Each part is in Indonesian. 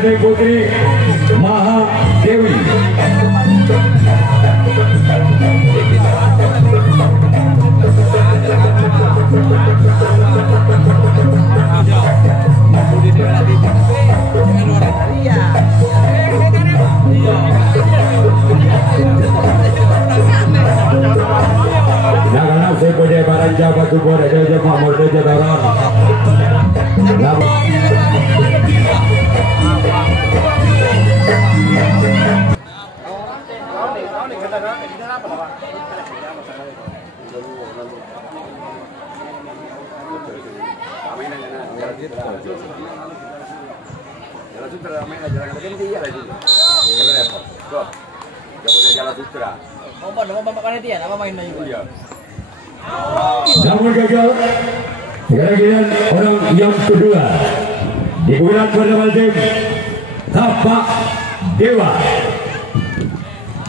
dari Putri Maha Dewi. Jangan saya punya barang jabat tubuh dan jabat makmur dan jabat. Namun gagal. Sekarang orang yang kedua digunakan pada tim Tapak Dewa.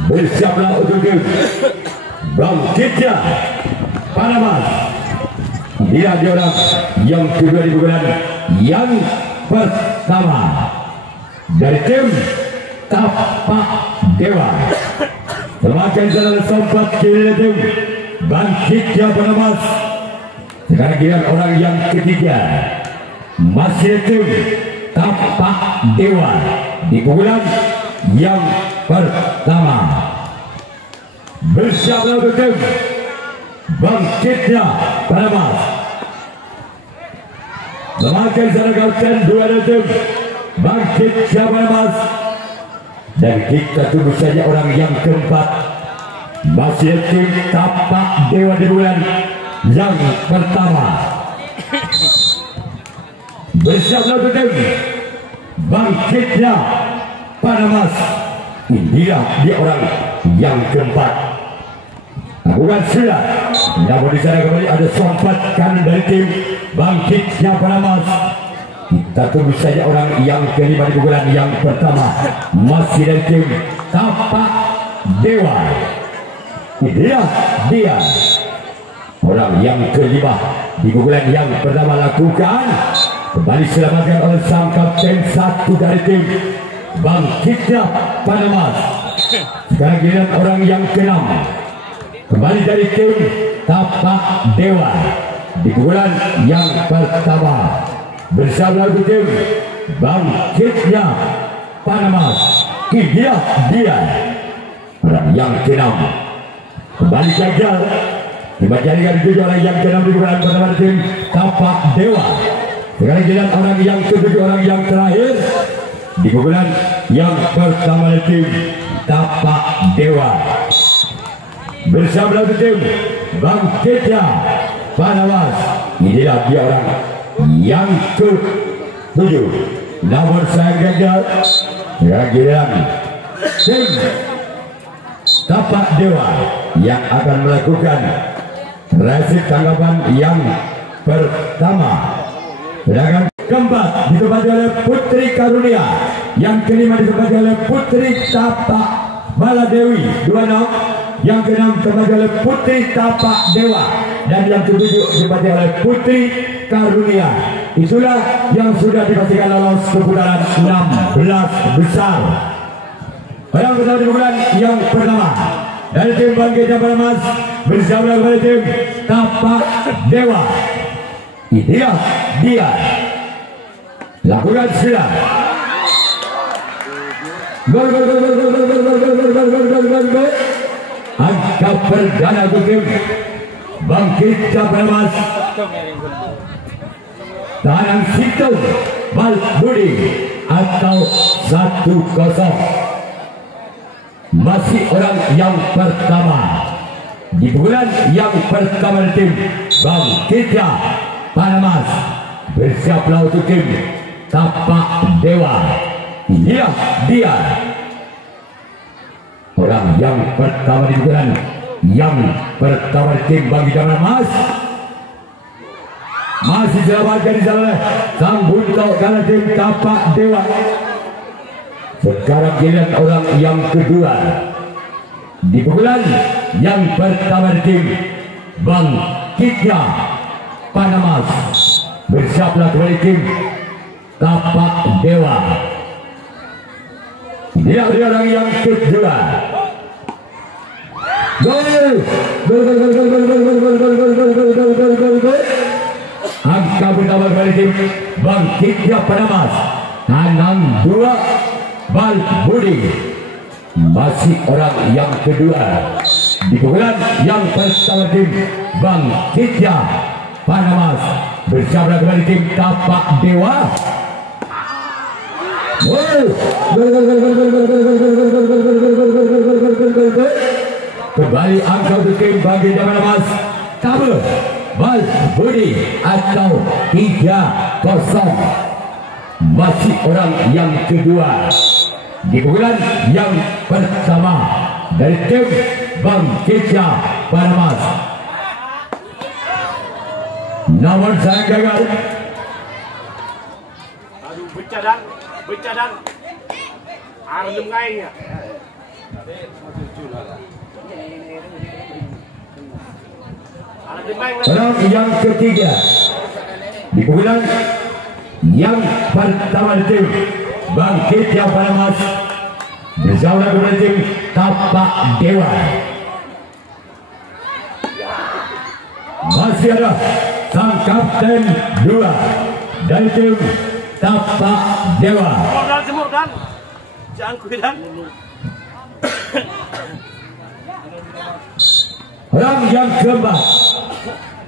Bersiaplah untuk tim Bangkitnya Panamas. Dia orang yang kedua digunakan yang pertama dari tim Tapak Dewa. Semakin jalan sempat kiri tim Bangkitnya Panamas. Sekarang giliran orang yang ketiga masih tim Tapak Dewa di pukulan yang pertama. Bersiaplah untuk tim Bangkitnya Panamas. Semakin jalan kapten dua dari tim Bangkitnya Panamas. Dan kita tunggu saja orang yang keempat masih tim Tapak Dewa di bulan yang pertama. Bersiaplah untuk tim Bangkitnya Panamas. Inilah dia orang yang keempat. Bukan sudah, namun di sana kembali ada sompatkan dari tim Bangkitnya Panamas. Kita tunggu saja orang yang kelima di pukulan yang pertama masih dari tim Tapak Dewa. Inilah dia orang yang kelima di pukulan yang pertama. Lakukan kembali selamatkan oleh sang kapten satu dari tim Bangkitnya Panamas. Sekarang giliran orang yang keenam kembali dari tim Tapak Dewa di pukulan yang pertama. Bersama tim Bangkitnya Panamas. Dia orang yang keenam kembali gagal. Dibajarikan tujuh orang yang keenam di bulan pertama tim Tapak Dewa. Sekarang giliran orang yang ketujuh, orang yang terakhir di bulan yang pertama tim Tapak Dewa. Bersama tim Bangkitnya Panamas. Inilah dia orang yang ke-7. Namun saya gagal. Sekarang giliran tim Tapak Dewa yang akan melakukan resip tanggapan yang pertama. Sedangkan keempat ditempati oleh Putri Karunia, yang kelima ditempati oleh Putri Tapak Baladewi 26, yang keenam ditempati oleh Putri Tapak Dewa, dan yang ketujuh ditempati oleh Putri Karunia. Itulah yang sudah dipastikan lolos ke putaran 16 besar. Yang pertama di bulan yang pertama dari tim Bangkitnya Panamas bersama kepada tim Tapak Dewa. Inilah dia. Lakukan sudah. Gol. Angka perdana untuk tim Bangkitnya Panamas. Tahanan Situ Balbudi atau 1-0. Masih orang yang pertama di bulan yang pertama tim Bangkitnya Panamas. Bersiaplah untuk tim Tapak Dewa. Inilah dia orang yang pertama di bulan yang pertama tim Bangkitnya Panamas. Masih selamatkan di sana sang buntok karena tim Tapak Dewa. Sekarang giliran orang yang kedua di pukulan yang pertama tim Bangkitnya Panamas. Bersiaplah kembali tim Tapak Dewa. Dia orang yang kedua. Gol. Angka pertama kali tim Bangkitnya Panamas 6-2. Bal Budi masih orang yang kedua. Di pukulan yang pertama tim Bangkitnya Panamas bersama kembali tim Tapak Dewa. Kembali angka untuk tim Bangkitnya Panamas. Tabel Bal Budi atau 3-0. Masih orang yang kedua. Di pukulan yang pertama dari tim Bangkitnya Panamas. Namun saya gagal. Aduh, bercadang. Arem kayaknya. Orang yang ketiga. Di pukulan yang pertama dari tim Bangkitnya Panamas bersama dengan tim Tapak Dewa. Masih ada sang kapten 2 dari tim Tapak Dewa. Semua dan jangan kuidan. Orang yang keempat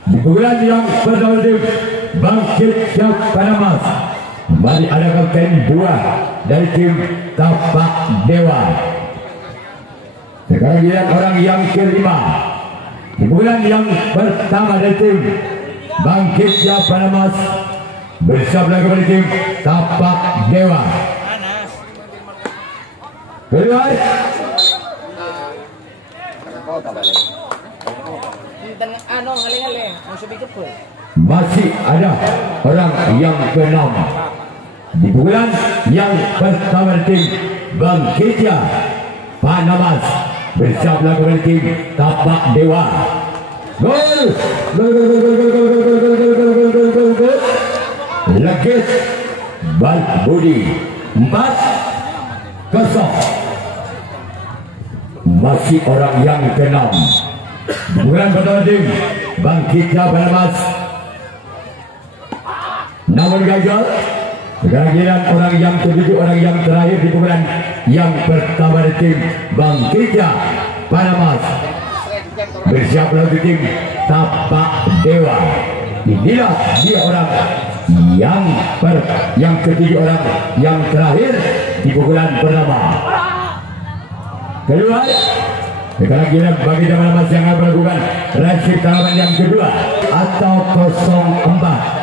di pukulan yang pertama tim Bangkitnya Panamas. Kembali ada kapten 2 dari tim Tapak Dewa. Sekarang lihat orang yang kelima. Di pukulan yang pertama dari tim Bangkitnya Panamas bersama kembali tim Tapak Dewa. Keluar. Masih ada orang yang ke-6. Di pukulan yang pertama tim Bangkitnya Panamas bersama kembali tim Tapak Dewa. Gol. Legis Bal Budi 4-0. Masih orang yang ke-6. Bukan pertama tim Bangkitnya Panamas. Namun gagal. Sekarang orang yang ke-7, orang yang terakhir di pukulan yang pertama dari tim Bangkitnya Panamas bersiap lagi tim Tapak Dewa. Inilah dia orang yang ketiga, orang yang terakhir di pukulan pertama. Keluar. Sekarang Bangkitnya Panamas yang akan melakukan resip tanaman yang kedua atau 04.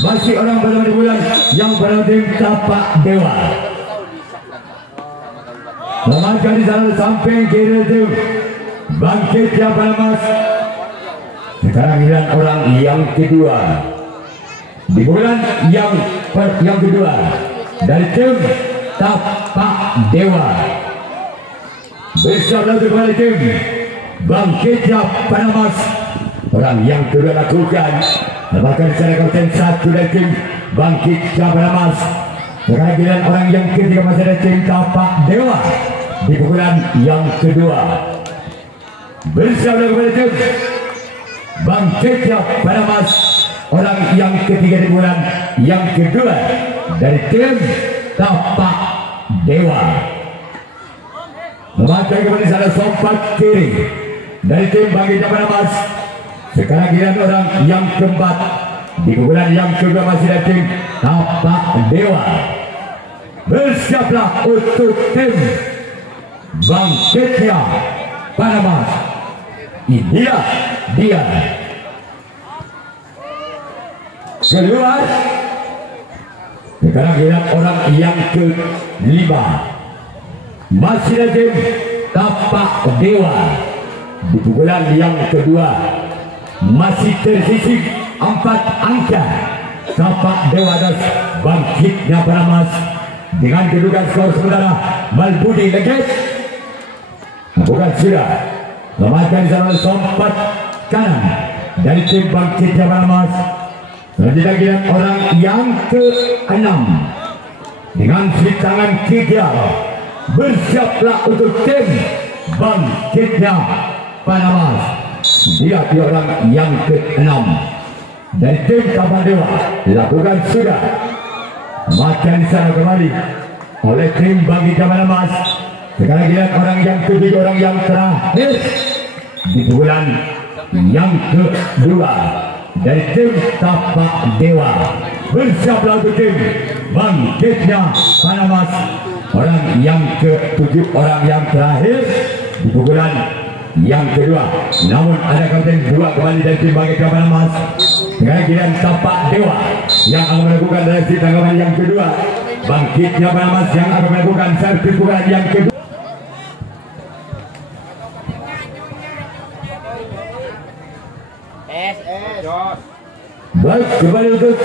Masih orang pertama di bulan yang bertim Tapak Dewa. Memakai di sana samping kiri tim Bangkitnya Panamas. Sekarang orang yang kedua di bulan yang kedua dari tim Tapak Dewa bersama dengan tim Bangkitnya Panamas. Orang yang kedua lakukan bahkan secara kapten 1 dari tim Bangkitnya Panamas. Sekarang orang yang ketiga masih ada tim Tapak Dewa di pukulan yang kedua bersama dengan tim Bangkitnya Panamas. Orang yang ketiga di bulan yang kedua dari tim Tapak Dewa. Memakai kembali sana sompat kiri dari tim Bangkitnya Panamas. Sekarang orang yang keempat di pukulan yang kedua masih ada tim Tapak Dewa. Bersiaplah untuk tim Bangkitnya Panamas. Inilah dia. Keluar. Sekarang orang yang kelima masih ada tim Tapak Dewa. Di pukulan yang kedua masih tersisih 4 angka. Tapak Dewa dan Bangkitnya Panamas dengan kedudukan skor sementara Bal Budi Legis bukan sudah memakan zaman sompat kanan dari tim Bangkit Jawa Mas. Selanjutnya giliran orang yang ke-6 dengan si tangan kiri bersiaplah untuk tim Bangkitnya Panamas. Dia orang yang ke-6 dari tim Kapal Dewa lakukan sudah makan sana kembali oleh tim Bangkitnya Panamas. Sekarang giliran orang yang ke-3, orang yang terakhir di bulan yang kedua dari tim Tapak Dewa bersiaplah untuk tim Bangkitnya Panamas. Orang yang ke-7, orang yang terakhir di pukulan yang kedua. Namun ada kapten 2 kembali dari tim Bangkitnya Panamas. Dengan giliran Tapak Dewa yang akan melakukan reaksi tanggapan yang kedua. Bangkitnya Panamas yang akan melakukan servis pukulan yang kedua. Baik, kembali untuk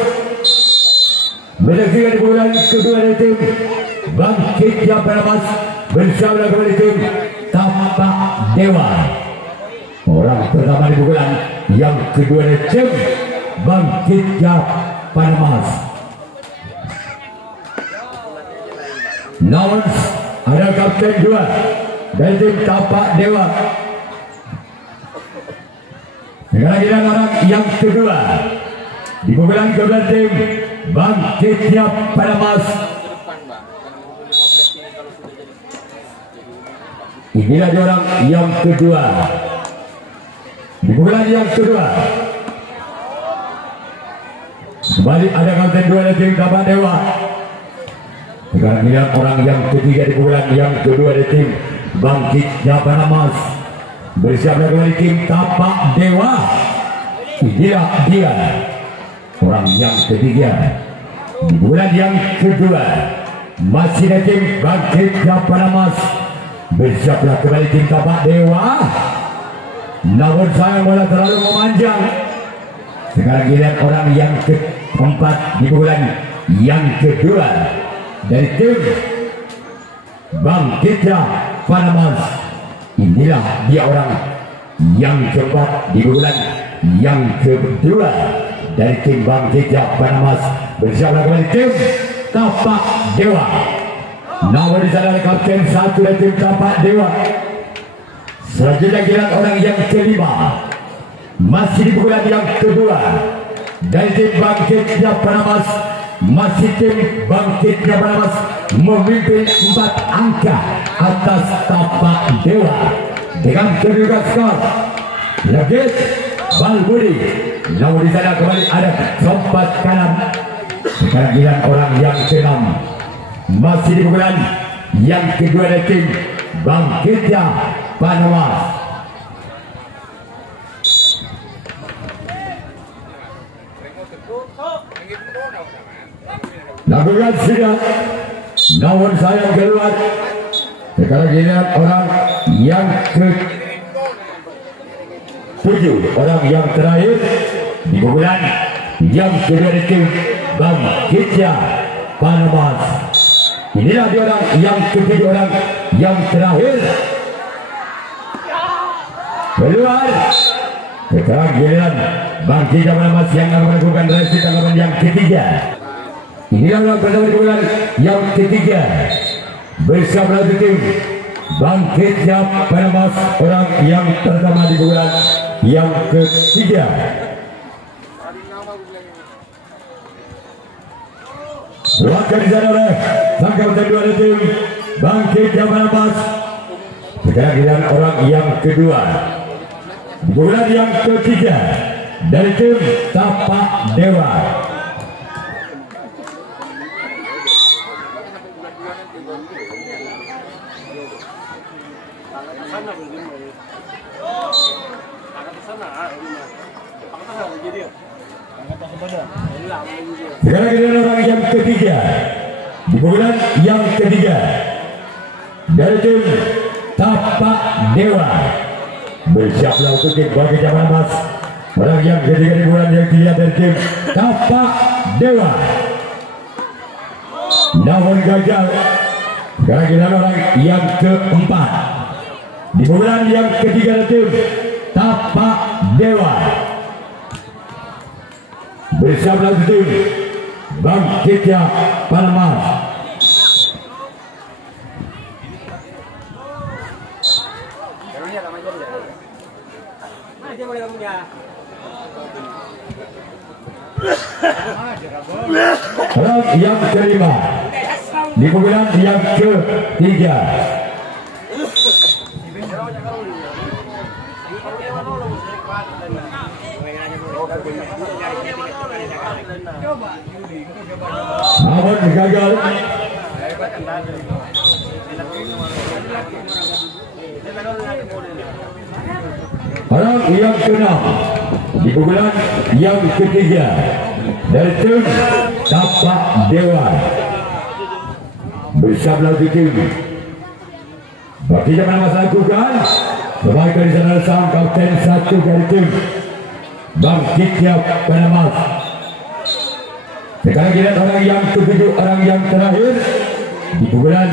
menyaksikan pukulan kedua dari tim Bangkitnya Panamas bersama kembali tim Tapak Dewa. Orang pertama di pukulan yang kedua dari tim Bangkitnya Panamas. Namun ada kapten 2 dari tim Tapak Dewa. Sekarang kita orang yang kedua di pukulan kedua tim Bangkitnya Panamas. Inilah orang yang kedua di pukulan yang kedua. Kembali ada kapten 2 dari tim Tapak Dewa. Sekarang kita orang yang ketiga di pukulan yang kedua dari tim Bangkitnya Panamas. Bersiaplah kembali tim Tapak Dewa. Inilah dia orang yang ketiga di bulan yang kedua. Masih dari tim Bangkitnya Panamas. Bersiaplah kembali tim Tapak Dewa. Namun sayang bola terlalu memanjang. Sekarang giliran orang yang keempat di bulan yang kedua dari tim Bangkitnya Panamas. Inilah dia orang yang keempat di bulan yang kedua dari tim Bangkitnya Panamas. Bersama kembali tim Tapak Dewa. Namun di sana kapten 1 dari tim Tapak Dewa. Selanjutnya giliran orang yang kelima masih di bulan yang kedua dari tim Bangkitnya Panamas. Masih tim Bangkitnya Panamas memimpin 4 angka atas Tapak Dewa dengan kedudukan skor Legit Balbudi. Namun di sana kembali ada sompat kanan. Sekarang giliran orang yang ke-6 masih di bulan yang kedua dari tim Bangkitnya Panamas. Lakukan sudah, namun sayang keluar. Sekarang giliran orang yang ke-7, orang yang terakhir di bulan yang kedua dari tim Bangkitnya Panamas. Inilah dia orang yang ke-7, orang yang terakhir keluar. Sekarang giliran Bangkitnya Panamas yang akan melakukan reaksi tanggapan yang ketiga. Inilah pertama di bulan yang ketiga bersama tim Bangkitnya Panamas, orang yang pertama di bulan yang ketiga. Selangkah di sana oleh sang kapten 2 dari tim Bangkitnya Panamas. Sekarang giliran orang yang kedua di bulan yang ketiga dari tim Tapak Dewa. Sekarang giliran orang yang ketiga di bulan yang ketiga dari tim Tapak Dewa. Bersiaplah untuk tim Bangkitnya Panamas. Orang yang ketiga di bulan yang ketiga dari tim Tapak Dewa. Namun gagal. Sekarang giliran orang yang keempat di bulan yang ketiga dari tim Tapak Dewa. Bersama tim Bangkitnya Panamas. Round yang kelima di pembukaan yang ketiga. Namun gagal. Round yang keenam di pembukaan yang ketiga dari tim Tapak Dewa. Bersama tim bagi zaman masa lakukan sebagai di sana sang kapten satu dari tim Bangkitnya Panamas. Sekarang kita orang yang ketujuh, orang yang terakhir di pembukaan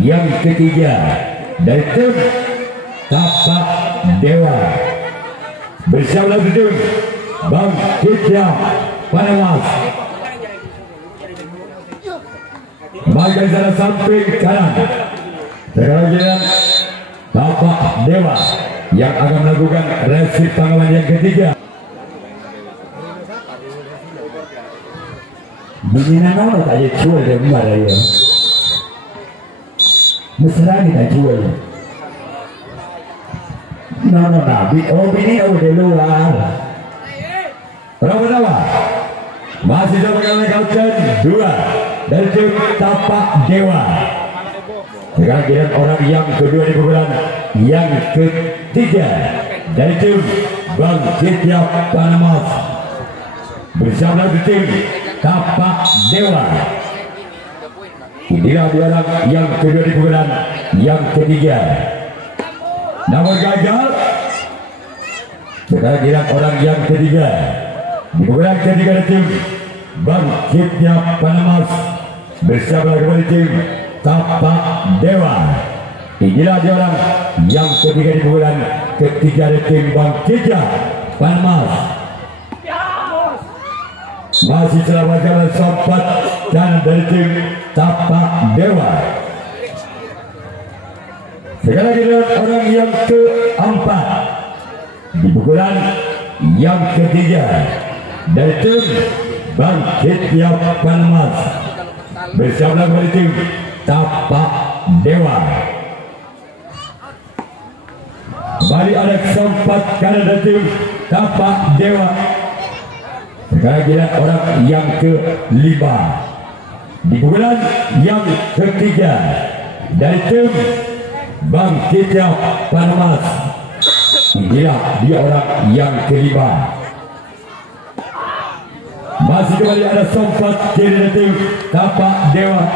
yang ketiga dari tim Tapak Dewa. Bersama tim Bangkitnya Panamas. Bagian sana samping kanan. Sekarang kita Tapak Dewa yang akan melakukan resip tangan yang ketiga. Begini nama tak ada jual dia marah ya. Mesra kita jual. No, bini udah luar. Berapa nama? Masih sama kami kapten 2 dari tim Tapak Dewa. Sekarang kita orang yang kedua di pembukaan yang ketiga dari tim Bangkitnya Panamas. Bersama tim Tapak Dewa. Inilah dua orang yang kedua di pembukaan yang ketiga. Namun gagal. Sekarang kita orang yang ketiga di pembukaan ketiga dari tim Bangkitnya Panamas. Bersama kembali tim Tapak Dewa. Inilah dia orang yang ketiga di pembukaan ketiga dari tim Bangkitnya Panamas. Masih selama jalan sempat dan dari tim Tapak Dewa. Sekarang kita orang yang keempat di pembukaan yang ketiga dari tim Bangkitnya Panamas. Bersama kembali tim Tapak Dewa. Kembali ada sempat kanan dari tim Tapak Dewa. Sekarang kita orang yang kelima di pembukaan yang ketiga dari tim Bangkitnya Panamas. Inilah dia orang yang kelima. Masih kembali ada sempat kiri dari tim Tapak Dewa.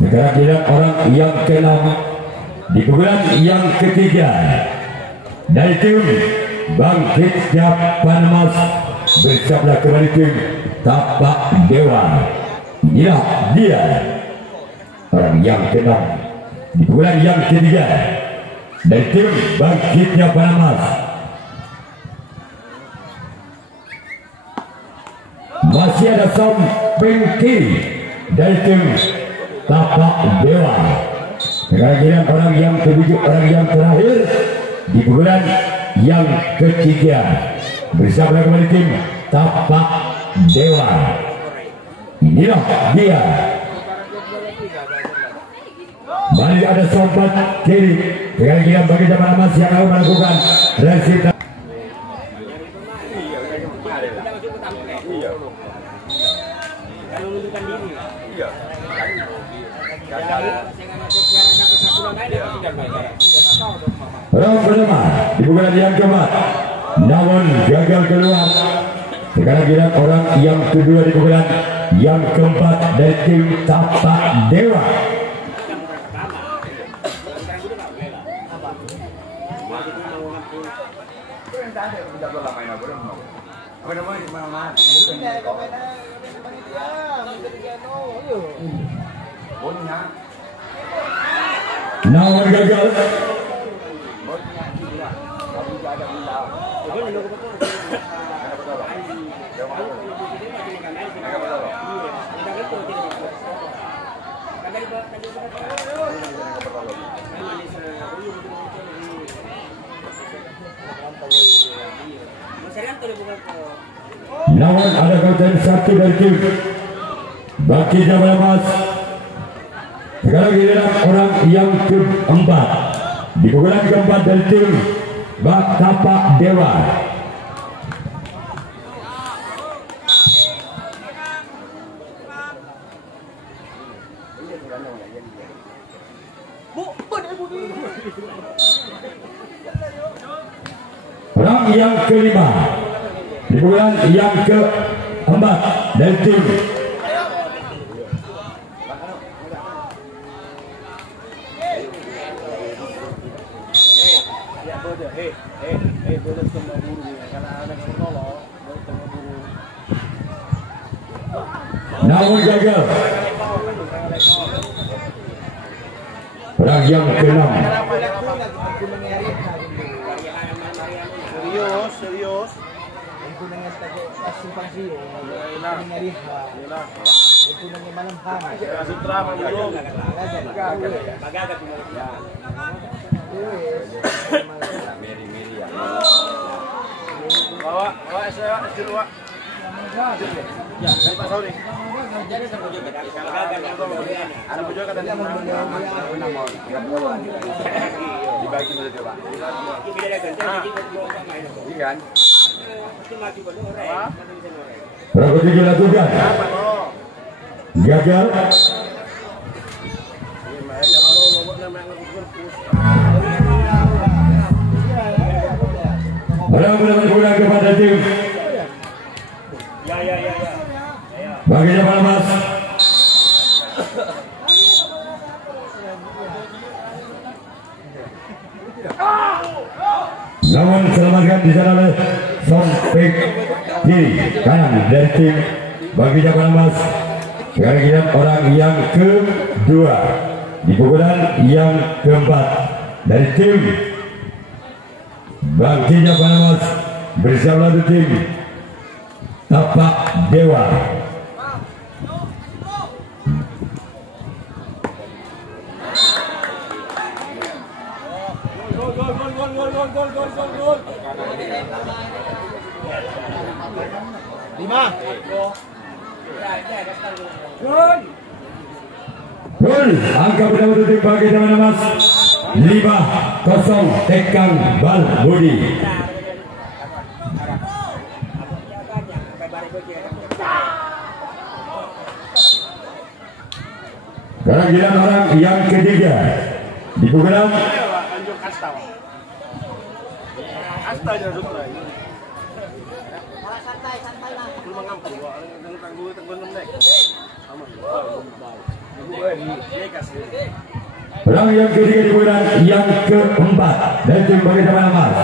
Sekarang kita orang yang keenam di pembukaan yang ketiga dari tim Bangkitnya Panamas. Bersama kembali tim Tapak Dewa. Inilah dia orang yang keenam di pembukaan yang ketiga dari tim Bangkitnya Panamas. Masih ada samping kiri dari tim Tapak Dewa. Sekarang kita orang yang ketujuh, orang yang terakhir di pembukaan yang ketiga. Bersama kembali tim Tapak Dewa. Inilah dia. Mari ada sobat kiri. Sekarang kita bagi zaman Panamas yang akan melakukan resip. Round pertama di pembukaan yang keempat, namun gagal keluar. Sekarang kita orang yang kedua di pembukaan yang keempat dari tim Tapak Dewa. Namun gagal. Namun ada kautan satu dari tim bagi Jawa Mas. Sekarang giliran orang yang keempat di pukulan keempat dari tim Tapak Dewa. Orang yang kelima di pukulan yang keempat dari tim namun gagal. Orang yang keenam serius. Itu dengan simpang sih. Itu dengan malam hari. Sutra belum. Meri ya. Bawa saya dulu, Pak. Ya, dari Pak Saudi. Ada bujur kata dia dibagi menjadi Pak. Ini kan. berikut dilakukan gagal. Orang pulang kepada tim bagi Jawa Mas. Namun selamatkan di sana oleh Sompek kiri kanan dari tim bagi Jawa Mas. Sekarang kita orang yang kedua di pukulan yang keempat dari tim bagi Jawa Mas bersama tim Tapak Dewa. Lima. Gol angka pertama untuk tim bagi Jawa Mas 5-0 Tekang Bal Budi. Sekarang giliran orang yang ketiga di pukulan Asta aja Sutra. orang yang ketiga di pukulan yang keempat dari tim bagi Jawa Mas.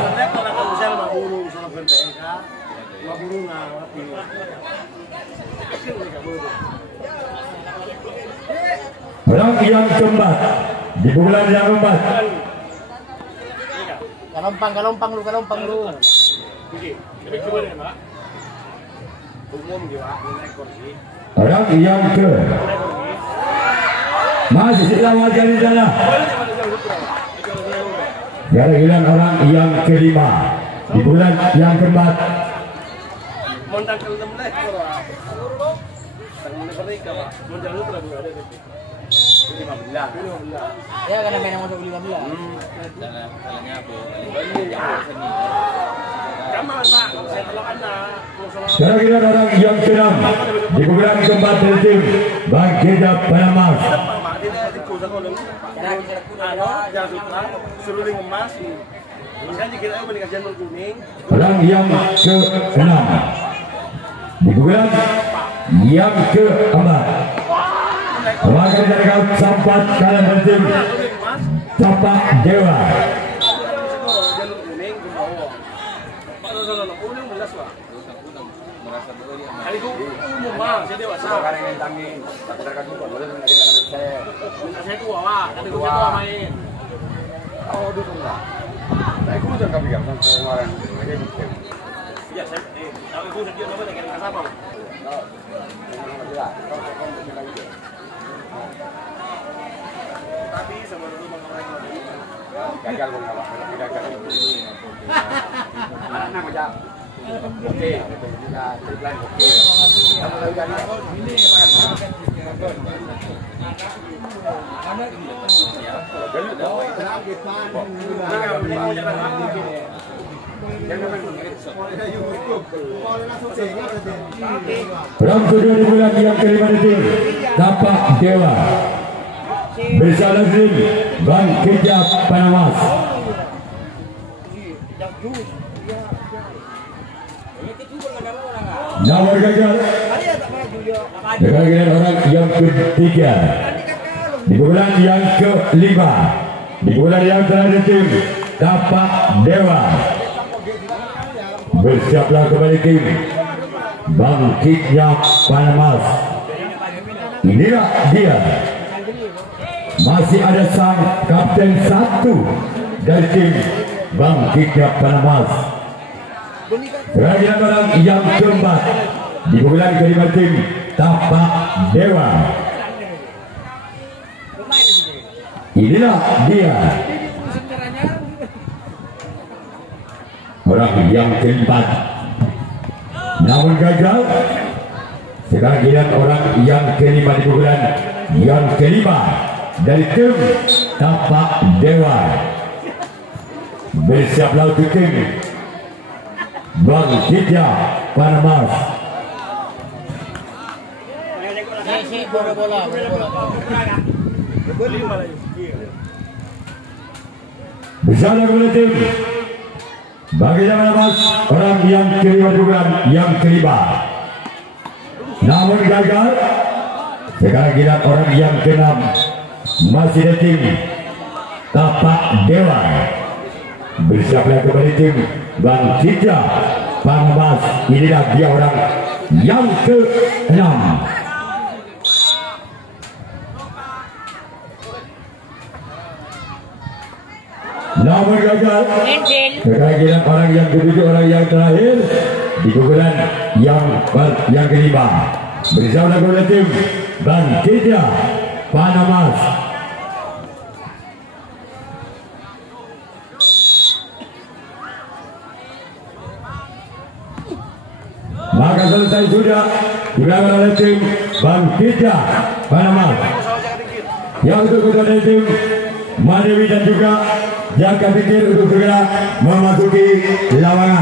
Orang yang keempat di pukulan yang keempat. Kalompang lu. Orang yang ke masih selamatkan di sana. Giliran orang yang kelima di pukulan yang keempat. Ya karena main yang masuk 15. Sekarang giliran orang yang keenam di pukulan keempat dari tim bagi Jawa Mas. Orang yang keenam di pukulan yang keempat. Maka dari kau sempat kalian bertim Tapak Dewa. Aku jangan kami kan kemarin. Ya, saya tahu ibu dia apa dengan kasapa. Tapi sama dulu gagal kok enggak apa-apa. Gagal. Anak aja. Oke, ya plan oke. Kamu lagi kan ini Round kedua dimulai yang kelima tim Tapak Dewa bersama tim Bang Kejap Panamas. Nomor gagal dengan orang yang ketiga di bulan yang kelima di bulan yang terakhir tim Tapak Dewa. Bersiaplah kembali tim Bangkitnya Panamas. Inilah dia. Masih ada sang kapten satu dari tim Bangkitnya Panamas. Kerajaan orang yang keempat di bulan kelima tim Tapak Dewa. Inilah dia. Orang yang keempat namun gagal. Sekarang giliran orang yang kelima di bulan yang kelima dari tim Tapak Dewa. Bersiaplah untuk tim Bangkitnya Panamas. Bola. Bersama kembali tim Bangkitnya Panamas, orang yang kelima di bulan yang kelima namun gagal. Sekarang giliran orang yang keenam masih ada tim Tapak Dewa. Bersiaplah kembali tim Bangkitnya Panamas. Inilah dia orang yang ke-6. Namun gagal. Sekarang orang yang ketujuh, orang yang terakhir di pukulan yang kelima. Bersama kembali tim Bangkitnya Panamas. Maka selesai sudah dilakukan oleh tim Bangkitnya Panamas. Yang untuk ketua tim Madewi dan juga Jaka Pikir untuk segera memasuki lawangan.